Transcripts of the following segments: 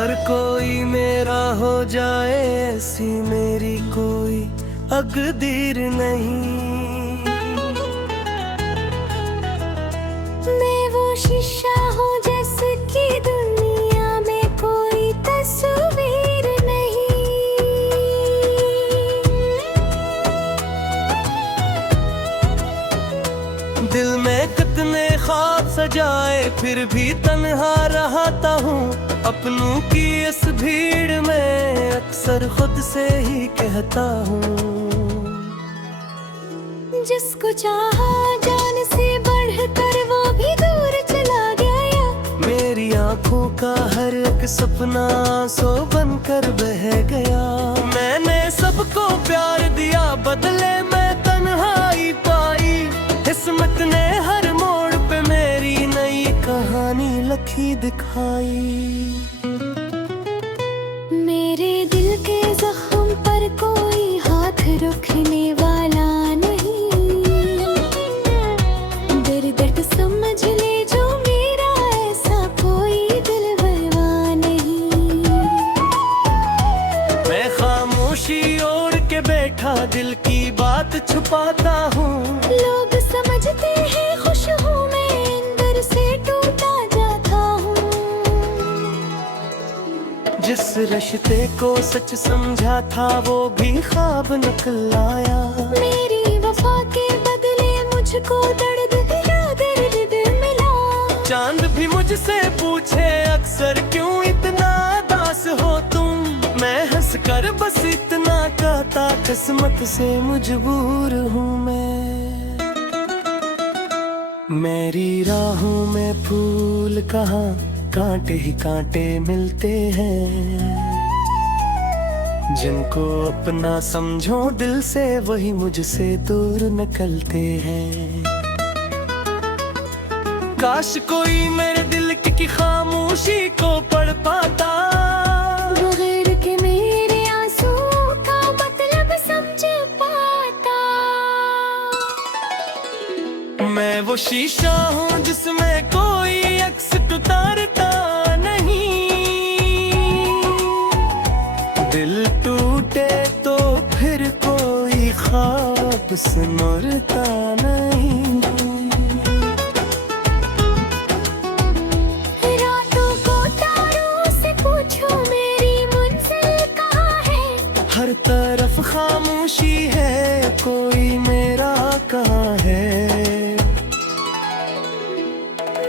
हर कोई मेरा हो जाए ऐसी मेरी कोई तकदीर नहीं। मैं वो शीशा हूँ जिसकी दुनिया में कोई तस्वीर नहीं। दिल में कितने ख्वाब सजाए फिर भी तन्हा रहता हूँ। अपनों की इस भीड़ में अक्सर खुद से ही कहता हूँ, जिसको चाहा जान से बढ़कर वो भी दूर चला गया। मेरी आंखों का हर एक सपना आंसू बनकर बह गया। मैंने सबको प्यार दिया बदले मैं तन्हाई पाई। किस्मत ने हर मोड़ पे मेरी नई कहानी लिखी दिखाई। मेरे दिल के जख्म पर कोई हाथ रखने वाला नहीं। दर्द समझ ले जो मेरा ऐसा कोई दिलबरवा नहीं। मैं खामोशी ओढ़ के बैठा दिल की बात छुपाता हूँ। लोग समझते हैं खुश हूँ मैं अंदर से टूटा जाता हूँ। जिस रिश्ते को सच समझा था वो भी ख्वाब निकल आया। मेरी वफा के बदले मुझको दर्द मिला। चांद भी मुझसे पूछे अक्सर क्यों इतना दास हो तुम। मैं हंस कर बस इतना कहता किस्मत से मजबूर हूँ मैं। मेरी राहों में फूल कहाँ कांटे ही कांटे मिलते हैं। जिनको अपना समझो दिल से वही मुझसे दूर निकलते हैं। काश कोई मेरे दिल की खामोशी को पढ़ पाता। बगैर के मेरे आंसू का मतलब समझ पाता। मैं वो शीशा हूँ जिसमें कोई अक्स उतारता नहीं। दिल टूटे तो फिर कोई ख्वाब सुनता नहीं। रातों को तारों से पूछो मेरी मंजिल कहाँ है। हर तरफ खामोशी है कोई मेरा कहाँ है।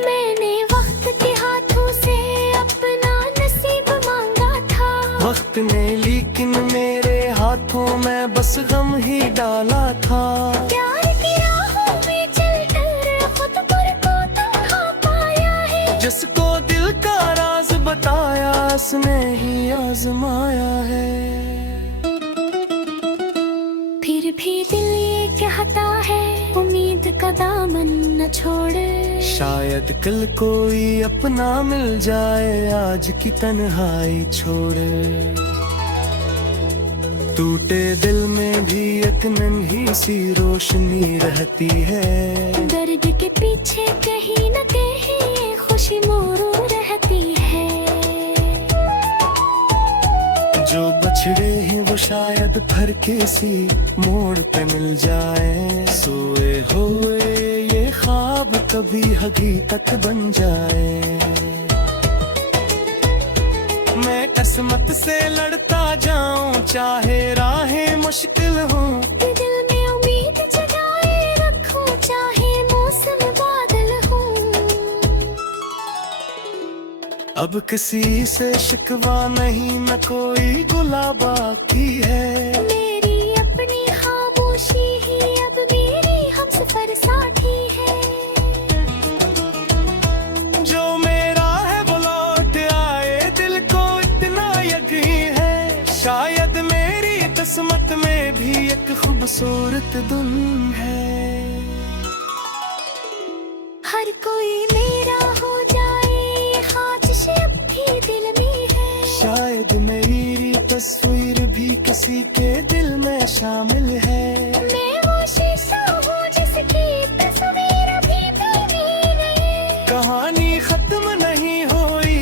मैंने वक्त के हाथों से अपना नसीब मांगा था। वक्त ने लेकिन मेरे हाथों में बस गम ही डाला था। प्यार की राहों में चलकर खुद पर को तन्हा पाया है। जिसको दिल का राज बताया उसने ही आजमाया है। फिर भी दिल ये कहता है उम्मीद का दामन न छोड़। शायद कल कोई अपना मिल जाए आज की तन्हाई छोड़। टूटे दिल में भी एक नन्ही सी रोशनी रहती है। दर्द के पीछे कहीं न कहीं खुशी मोरू रहती है। जो बछड़े हैं वो शायद फिर किसी मोड़ पे मिल जाए। सोए हुए ये ख्वाब कभी हकीकत बन जाए। मैं किस्मत से लड़ता जाऊं चाहे राहें मुश्किल हों। दिल में उम्मीद जगाए रखूं चाहे मौसम बादल हो। अब किसी से शिकवा नहीं न कोई गुला बाकी है। मेरी अपनी खामोशी ही अब मेरी हमसफर साथी है। जो मेरा है वो लौट आए दिल को इतना यकीन है। शायद मेरी किस्मत में भी एक खूबसूरत धुन है। हर कोई मेरा हो जाए ख्वाहिश अब भी दिल में है। शायद मेरी तस्वीर भी किसी के दिल में शामिल है। मैं वो शीशा हूँ जिसकी तस्वीर अभी भी नहीं। कहानी खत्म नहीं हुई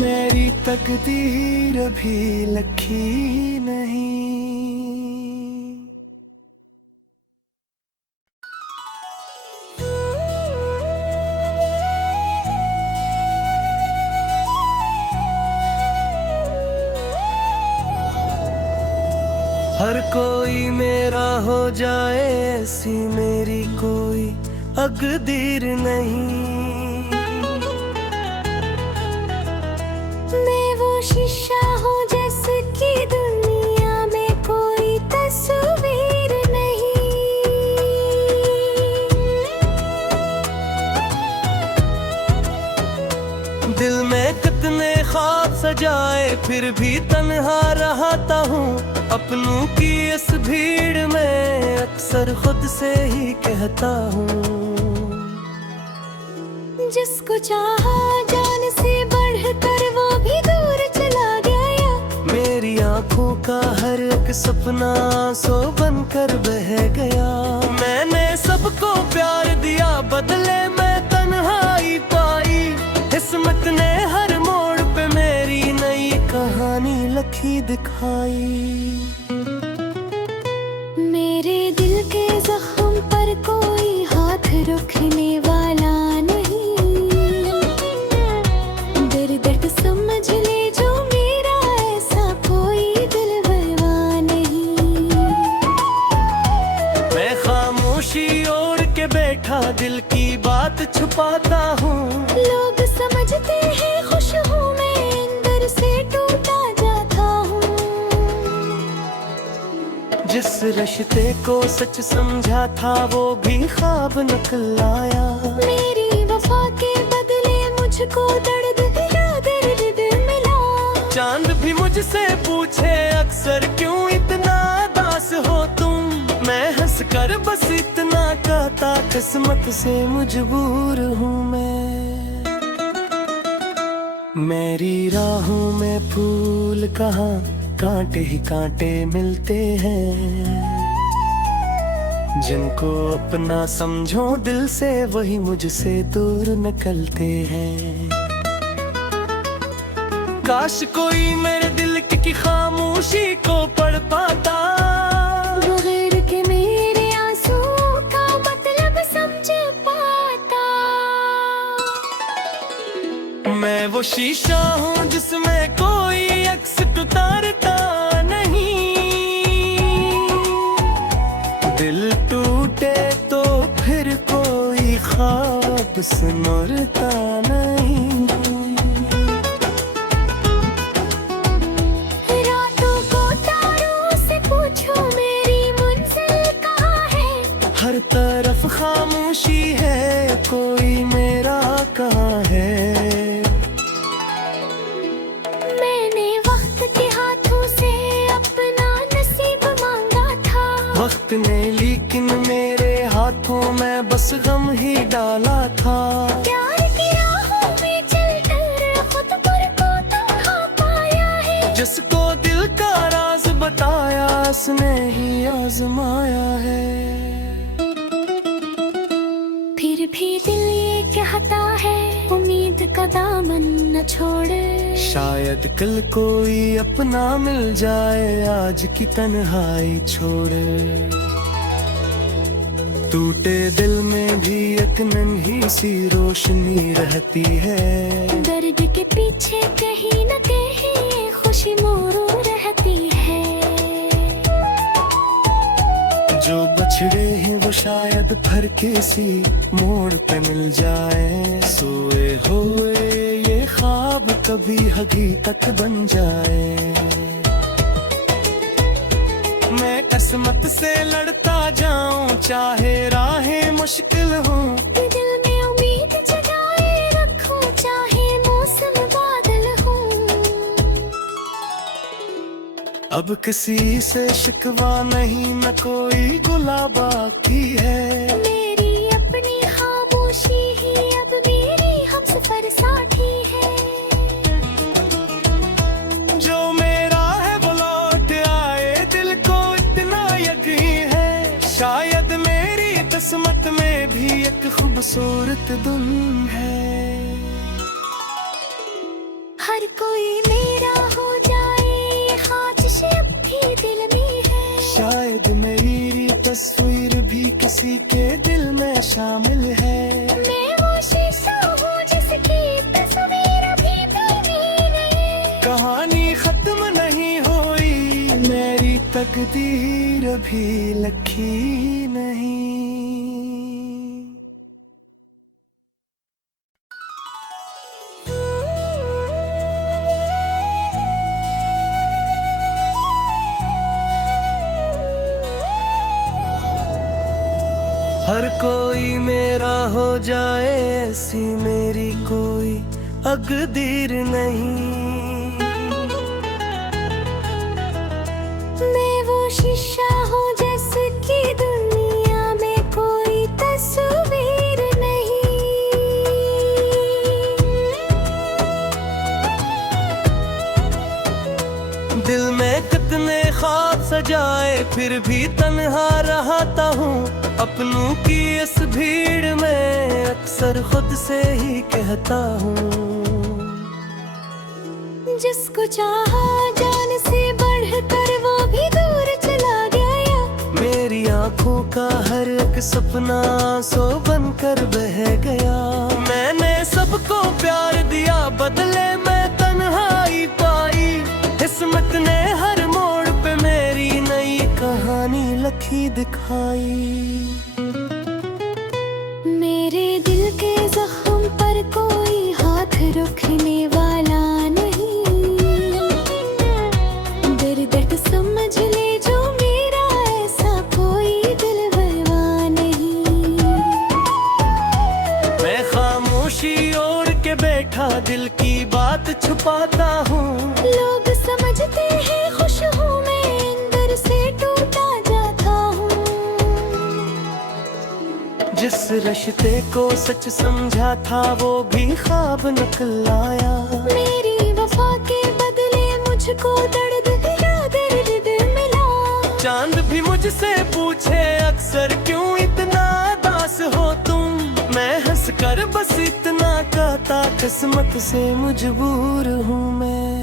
मेरी तक तकदीर भी लिखी नहीं। हर कोई मेरा हो जाए ऐसी मेरी कोई तकदीर नहीं। मैं वो शीशा हूँ जिसकी दुनिया में कोई तस्वीर नहीं। दिल में कितने ख्वाब सजाए फिर भी तन्हा रहता हूँ। अपनों की इस भीड़ में अक्सर खुद से ही कहता हूँ, जिसको चाहा जान से बढ़कर वो भी दूर चला गया। मेरी आंखों का हर एक सपना आंसू बनकर बह गया। मैंने सबको प्यार दिया बदले मैं तन्हाई पाई। किस्मत ने हर मोड़ पे मेरी नई कहानी लिखी दिखाई। मेरे दिल के जख्म पर कोई हाथ रखने वाला नहीं। दर्द समझ ले जो मेरा ऐसा कोई दिलबरवा नहीं। मैं खामोशी ओढ़ के बैठा दिल की बात छुपाता हूँ। लोग समझते हैं खुश हूँ मैं अंदर से टूटा जाता हूँ। जिस रिश्ते को सच समझा था वो भी ख्वाब निकल आया। मेरी वफा के बदले मुझको दर्द मिला। चांद भी मुझसे पूछे अक्सर क्यों इतना दास हो तुम। मैं हंस कर बस इतना कहता किस्मत से मजबूर हूँ मैं। मेरी राहों में फूल कहाँ कांटे ही कांटे मिलते हैं। जिनको अपना समझो दिल से वही मुझसे दूर निकलते हैं। काश कोई मेरे दिल की खामोशी को पढ़ पाता। बगैर के मेरे आंसू का मतलब समझ पाता। मैं वो शीशा हूँ जिसमें कोई अक्स उतारता नहीं। दिल टूटे तो फिर कोई ख्वाब सुनता नहीं। रातों को तारों से पूछो मेरी मंजिल कहाँ है। हर तरफ खामोशी है कोई मेरा कहाँ है। वक्त ने लेकिन मेरे हाथों में बस गम ही डाला था। प्यार की राहों में चलकर खुद पर को तन्हा पाया है। जिसको दिल का राज बताया उसने ही आजमाया है। फिर भी दिल ये कहता है उम्मीद का दामन न छोड़। शायद कल कोई अपना मिल जाए आज की तन्हाई छोड़। टूटे दिल में भी एक नन्ही सी रोशनी रहती है। दर्द के पीछे कहीं न कहीं खुशी मोरू रहती है। जो बछड़े हैं वो शायद फिर किसी मोड़ पे मिल जाए। सोए हुए ये ख्वाब कभी हकीकत बन जाए। मैं किस्मत से लड़ता जाऊं चाहे राहें मुश्किल हों। दिल में उम्मीद जगाए रखूं चाहे मौसम बादल हो। अब किसी से शिकवा नहीं न कोई गुला बाकी है। मेरी अपनी खामोशी ही अब मेरी हमसफर साथी है। जो मेरा है वो लौट आए दिल को इतना यकीन है। शायद मेरी किस्मत में भी एक खूबसूरत दुल्हन है। हर कोई मेरा शायद मेरी तस्वीर भी किसी के दिल में शामिल है। मैं वो शीशा हूँ जिसकी तस्वीर अभी बनी नहीं। कहानी खत्म नहीं हुई, मेरी तकदीर अभी लिखी नहीं। हर कोई मेरा हो जाए ऐसी मेरी कोई तकदीर नहीं। मैं वो शीशा हूँ जिसकी दुनिया में कोई तस्वीर नहीं। दिल में कितने ख्वाब सजाए फिर भी तन्हा रहता हूँ। अपनों की इस भीड़ में अक्सर खुद से ही कहता हूँ। जिसको चाहा जान से बढ़कर वो भी दूर चला गया। मेरी आंखों का हर एक सपना आंसू बनकर बह गया। मैंने सबको प्यार दिया बदले मैं तन्हाई पाई। किस्मत ने हर मोड़ पे मेरी नई कहानी लिखी दिखाई। मेरे दिल के जख्म पर कोई हाथ रखने वाला नहीं। दर्द समझ ले जो मेरा ऐसा कोई दिलवा नहीं। मैं खामोशी ओढ़ के बैठा दिल की बात छुपाता हूँ। लोग समझते हैं खुश हूँ मैं अंदर से टूटा जाता हूँ। जिस रिश्ते को सच समझा था वो भी ख्वाब निकल आया। मेरी वफा के बदले मुझको दर्द मिला। चांद भी मुझसे पूछे अक्सर क्यों इतना दास हो तुम। मैं हंस कर बस इतना कहता किस्मत से मजबूर हूँ मैं।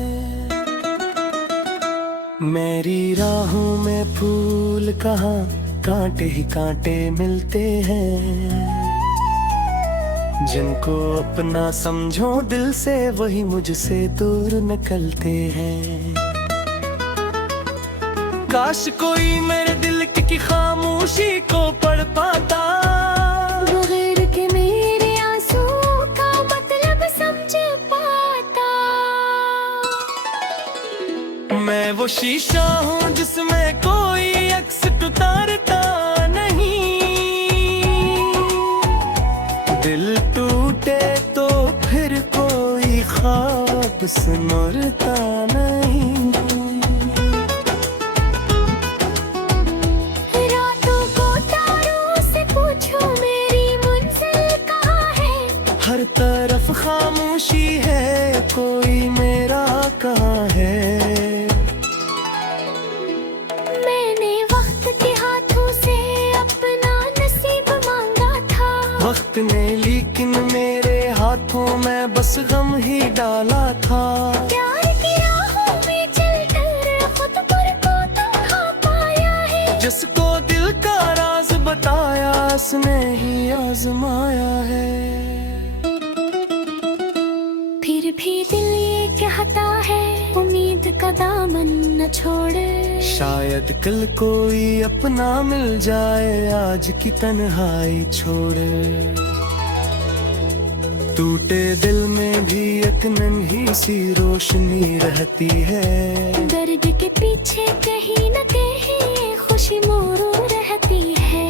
मेरी राहों में फूल कहाँ कांटे ही कांटे मिलते हैं। जिनको अपना समझो दिल से वही मुझसे दूर निकलते हैं। काश कोई मेरे दिल की खामोशी को पढ़ पाता। बगैर के मेरे आंसुओं का मतलब समझ पाता। मैं वो शीशा हूँ जिसमें कोई अक्स उतारता नहीं। दिल टूटे तो फिर कोई ख्वाब सुनता नहीं। रातों को तारों से पूछो मेरी मंजिल कहाँ है। हर तरफ खामोशी है कोई मेरा कहाँ है। मैंने वक्त के हाथों से अपना नसीब मांगा था। वक्त ने लेकिन मेरे हाथों में बस गम ही डाला था। प्यार की राहों में चलकर खुद पर को तन्हा पाया है। जिसको दिल का राज बताया उसने ही आजमाया है। फिर भी दिल ये कहता है उम्मीद का दामन न छोड़। शायद कल कोई अपना मिल जाए आज की तन्हाई छोड़। टूटे दिल में भी एक नन्ही सी रोशनी रहती है। दर्द के पीछे कहीं न कहीं खुशी मोरू रहती है।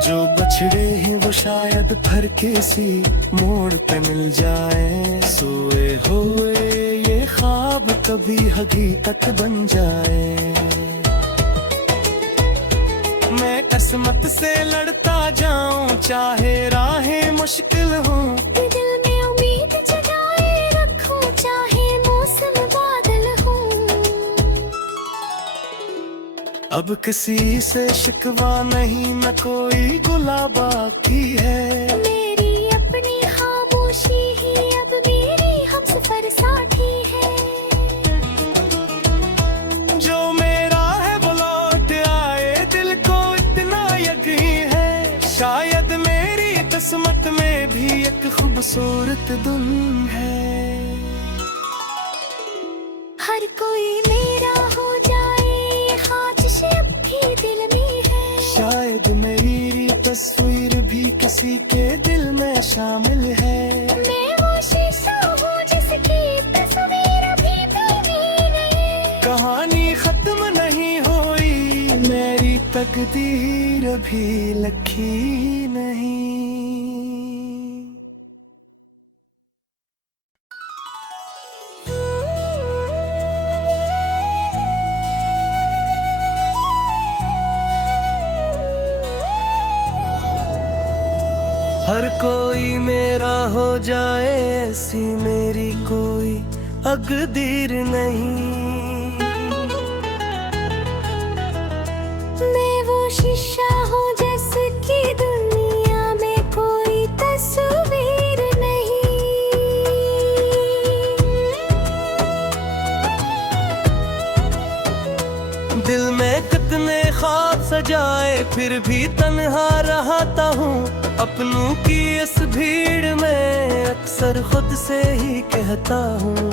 जो बछड़े हैं वो शायद फिर किसी मोड़ पे मिल जाए। सोए हुए ये ख्वाब कभी हकीकत बन जाए। मैं किस्मत से लड़ता जाऊं चाहे राहें मुश्किल हों। दिल में उम्मीद जगाए रखूं चाहे मौसम बादल हो। अब किसी से शिकवा नहीं न कोई गुला बाकी है। मेरी अपनी खामोशी ही अब मेरी हमसफर साथी है। खूबसूरत धुन है। हर कोई मेरा हो जाए, ख्वाहिश अब भी दिल में है। शायद मेरी तस्वीर भी किसी के दिल में शामिल है। मैं वो शीशा हूँ जिसकी तस्वीर अभी बनी नहीं। कहानी खत्म नहीं हुई, मेरी तकदीर अभी लिखी नहीं। हर कोई मेरा हो जाए, ऐसी मेरी कोई तकदीर नहीं। मैं वो शीशा हूँ जिसकी दुनिया में कोई तस्वीर नहीं। दिल में कितने ख्वाब सजाए, फिर भी तन्हा रहता हूँ। अपनों की इस भीड़ में अक्सर खुद से ही कहता हूँ।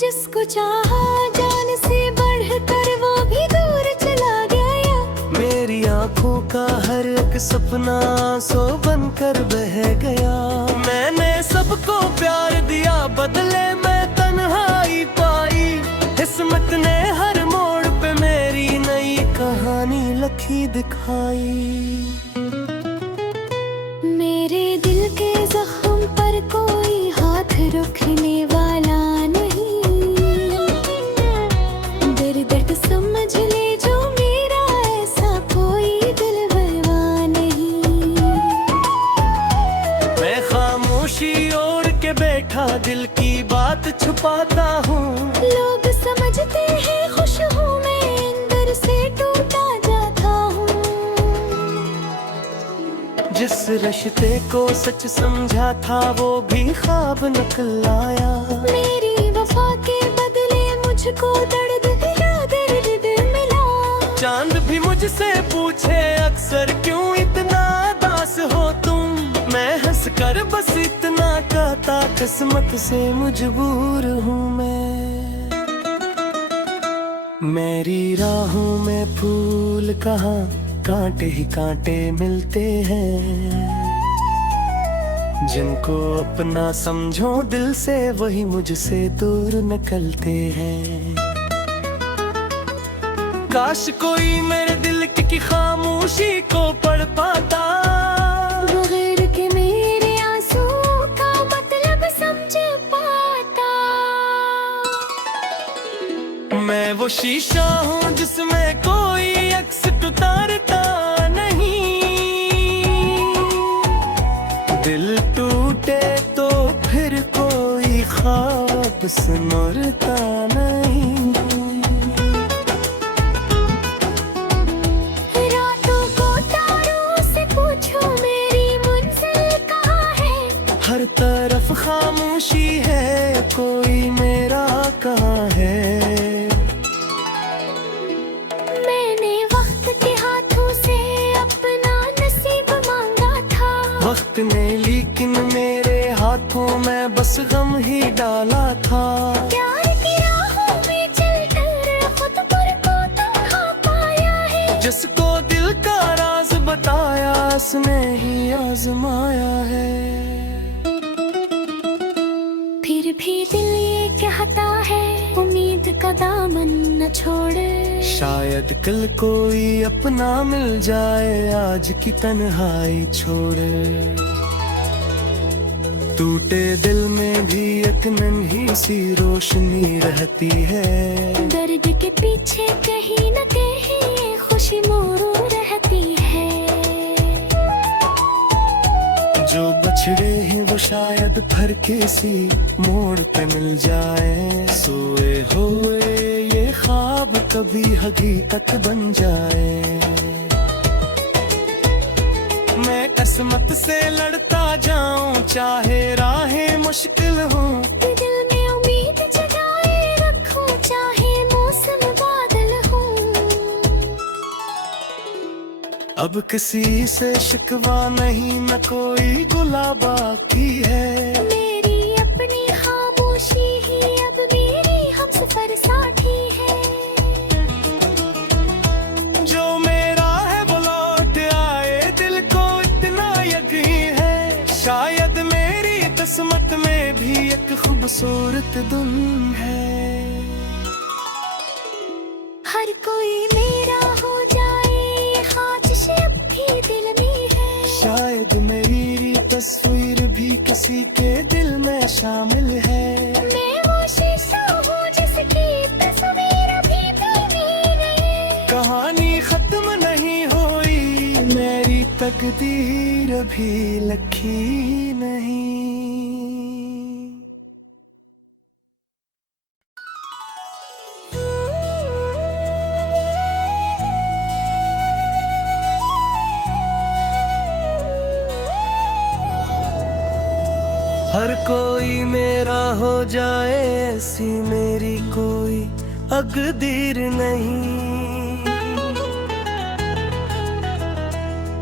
जिसको चाहा जान से बढ़कर वो भी दूर चला गया। मेरी आंखों का हर एक सपना आंसू बनकर बह गया। मैंने सबको प्यार दिया, बदले मैं तन्हाई पाई। किस्मत ने हर मोड़ पे मेरी नई कहानी लिखी दिखाई। मेरे दिल के जख्म पर कोई हाथ रखने वाला नहीं। दर्द समझ ले जो मेरा, ऐसा कोई दिलबरवा नहीं। मैं खामोशी ओढ़ के बैठा, दिल की बात छुपाता हूँ। लोग समझते हैं खुश हूँ, मैं अंदर से टूटा जाता हूँ। जिस रिश्ते को सच समझा था, वो भी ख्वाब निकल आया। मेरी वफा के बदले मुझको दर्द या दर्द मिला। चांद भी मुझसे पूछे अक्सर, क्यों इतना उदास हो तुम। मैं हंस कर बस इतना कहता, किस्मत से मजबूर हूँ मैं। मेरी राहों में फूल कहाँ, कांटे ही कांटे मिलते हैं। जिनको अपना समझो दिल से, वही मुझसे दूर निकलते हैं। काश कोई मेरे दिल की खामोशी को पढ़ पाता। बगैर के मेरे आंसू का मतलब समझ पाता। मैं वो शीशा हूँ जिसमें कोई अक्स उतारता नहीं। दिल टूटे तो फिर कोई ख्वाब सुनता नहीं। रातों को तारों से पूछो मेरी मंजिल कहाँ है। हर तरफ खामोशी है, कोई मेरा कहाँ है। मैंने वक्त के हाथों से अपना नसीब मांगा था। वक्त ने लेकिन मेरे हाथों में बस गम ही डाला था। प्यार की राहों में चलकर खुद पर को तन्हा पाया है। जिसको दिल का राज बताया, उसने ही आजमाया है। फिर भी दिल ये कहता है, उम्मीद का दामन न छोड़। शायद कल कोई अपना मिल जाए, आज की तन्हाई छोड़। टूटे दिल में भी एक नन्ही सी रोशनी रहती है। दर्द के पीछे कहीं न कहीं खुशी मोरू रहती है। जो बछड़े हैं वो शायद फिर किसी मोड़ पे मिल जाए। सोए हुए ये ख्वाब कभी हकीकत बन जाए। मैं किस्मत से लड़ता जाऊं, चाहे राहें मुश्किल हो। दिल में उम्मीद जगाए रखूं, चाहे मौसम बादल हो। अब किसी से शिकवा नहीं, न कोई गुला बाकी है। मेरी अपनी खामोशी ही अब मेरी हमसफर साथी है। जो मेरा है वो लौट आए, दिल को इतना यकीन है। शायद मेरी किस्मत में भी एक खूबसूरत धुन है। हर कोई मेरा हो जाए, ख्वाहिश अब भी दिल में है। शायद मेरी तस्वीर भी किसी के दिल में शामिल है। मैं वो शीशा हूँ जिसकी तस्वीर अभी बनी नहीं। कहानी खत्म नहीं हुई, मेरी तकदीर अभी लिखी नहीं। हर कोई मेरा हो जाए, ऐसी मेरी कोई तकदीर नहीं।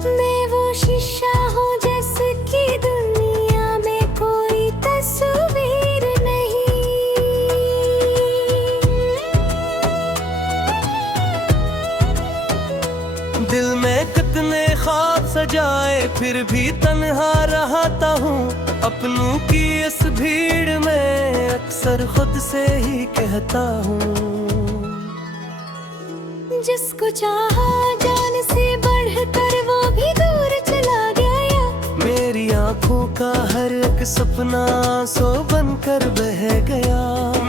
मैं वो शीशा हूँ जिसकी दुनिया में कोई तस्वीर नहीं। दिल में कितने ख्वाब सजाए, फिर भी तन्हा रहता हूँ। अपनों की इस भीड़ में अक्सर खुद से ही कहता हूँ। जिसको चाहा जान से बढ़कर वो भी दूर चला गया। मेरी आंखों का हर एक सपना आंसू बनकर बह गया।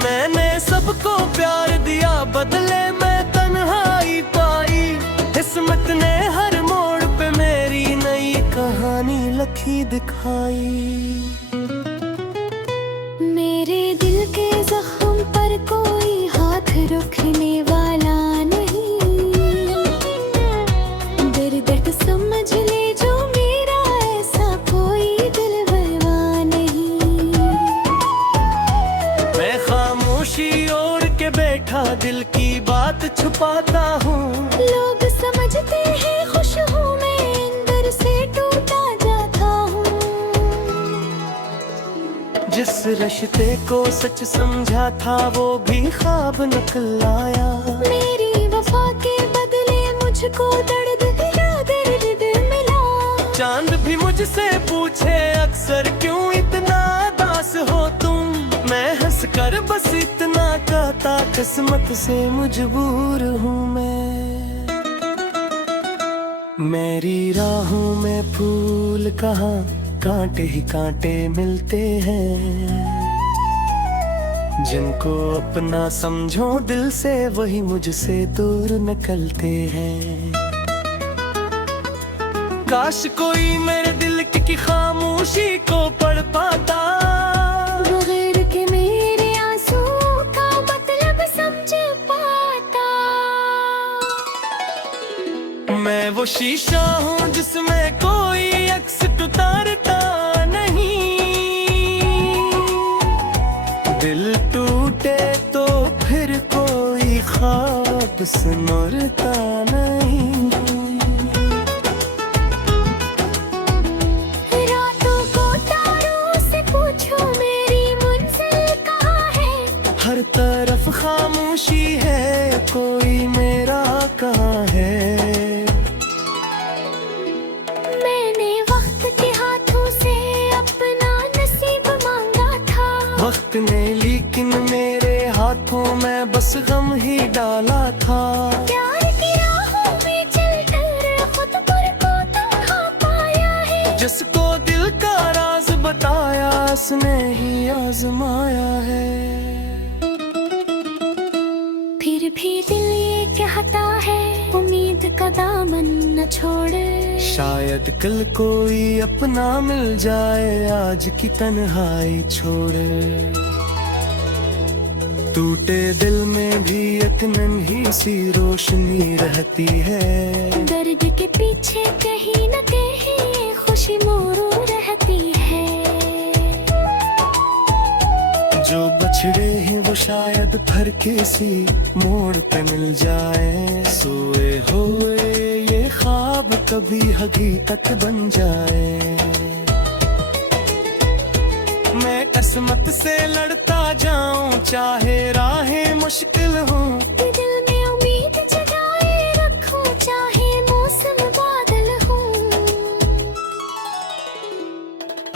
मैंने सबको प्यार दिया, बदले मैं तन्हाई पाई। किस्मत ने हर मोड़ पे मेरी नई कहानी लिखी दिखाई। मेरे दिल के जख्म पर कोई हाथ रखने वाला नहीं। दर्द समझ ले जो मेरा, ऐसा कोई दिलबरवा नहीं। मैं खामोशी ओढ़ के बैठा, दिल की बात छुपाता हूँ। लोग समझते हैं खुश हूँ, मैं अंदर से टूटा जाता हूँ। जिस रिश्ते को सच समझा था वो भी ख्वाब निकल आया। मेरी वफा के बदले मुझको दर्द मिला। चांद भी मुझसे पूछे अक्सर, क्यों इतना उदास हो तुम। मैं हंस कर बस इतना कहता, किस्मत से मजबूर हूँ मैं। मेरी राहों में फूल कहाँ, कांटे ही कांटे मिलते हैं। जिनको अपना समझो दिल से, वही मुझसे दूर निकलते हैं। काश कोई मेरे दिल की खामोशी को पढ़ पाता। बगैर के मेरे आंसू का मतलब समझ पाता। मैं वो शीशा हूँ जिसमें कोई अक्स उतारता नहीं। दिल टूटे तो फिर कोई ख्वाब सुनता नहीं। रातों को तारों से पूछो मेरी मंजिल कहाँ है। हर तरफ खामोशी है, कोई मेरा कहाँ है। मैंने वक्त के हाथों से अपना नसीब मांगा था। वक्त ने लेकिन मेरे हाथों में बस गम ही डाला था। प्यार की राहों में चलकर खुद पर को तन्हा पाया है। जिसको दिल का राज बताया, उसने ही आजमाया है। फिर भी दिल ये कहता है, उम्मीद का दामन न छोड़। शायद कल कोई अपना मिल जाए, आज की तन्हाई छोड़। टूटे दिल में भी एक नन्ही सी रोशनी रहती है। दर्द के पीछे कहीं न कहीं खुशी मोरू रहती है। जो बछड़े हैं वो शायद फिर किसी मोड़ पे मिल जाए। सोए हुए ये ख्वाब ख्वाब कभी हकीकत बन जाए। मैं किस्मत से लड़ता जाऊं चाहे राहें मुश्किल हों। दिल में उम्मीद जगाए रखूं चाहे मौसम बादल हो।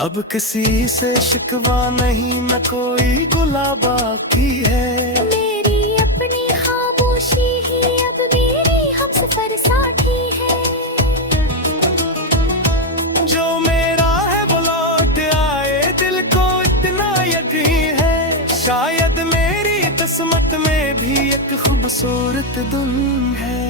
अब किसी से शिकवा नहीं न कोई गुला बाकी है। मेरी अपनी खामोशी ही अब मेरी हमसफर साथी है। जो मेरा है वो लौट आए दिल को इतना यकीन है। शायद मेरी किस्मत में भी एक खूबसूरत धुन है।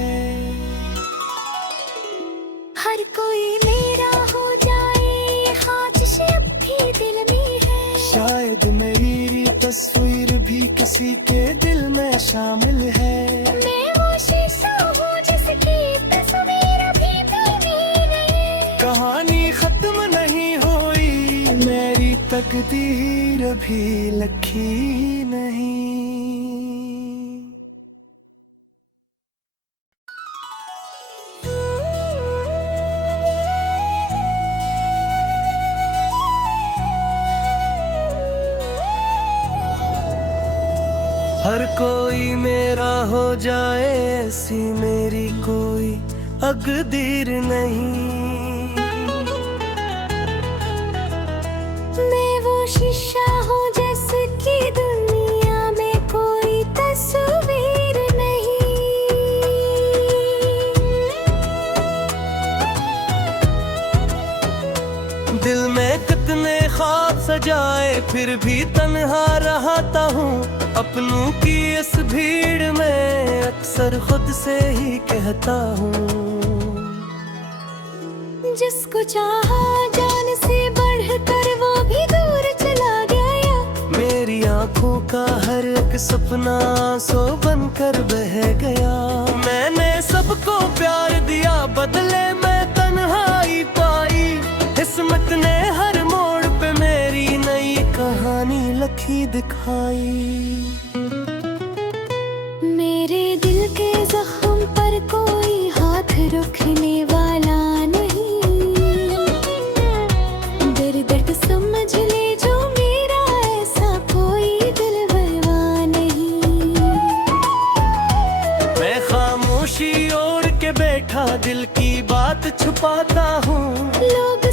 हर कोई मेरा हो जाए ये ख्वाहिश अब भी दिल में है। शायद मेरी तस्वीर भी किसी के दिल में शामिल है। मैं वो शीशा हूँ जिसकी तस्वीर अभी भी नहीं। कहानी खत्म नहीं हुई मेरी तकदीर अभी लिखी नहीं। हर कोई मेरा हो जाए ऐसी मेरी कोई तकदीर नहीं। मैं वो शीशा हूँ जिसकी दुनिया में कोई तस्वीर नहीं। दिल में कितने ख्वाब सजाए फिर भी तन्हा रहता हूँ। अपनों की इस भीड़ में अक्सर खुद से ही कहता हूँ। जिसको चाहा जान से बढ़कर वो भी दूर चला गया। मेरी आंखों का हर एक सपना आंसू बनकर बह गया। मैंने सबको प्यार दिया बदले मैं तन्हाई पाई। किस्मत ने हर मोड़ पे मेरी नई कहानी लिखी दिखाई। मेरे दिल के जख्म पर कोई हाथ रखने वाला नहीं। दर्द समझ ले जो मेरा ऐसा कोई दिल परवाह नहीं। मैं खामोशी ओढ़ के बैठा दिल की बात छुपाता हूँ। लोग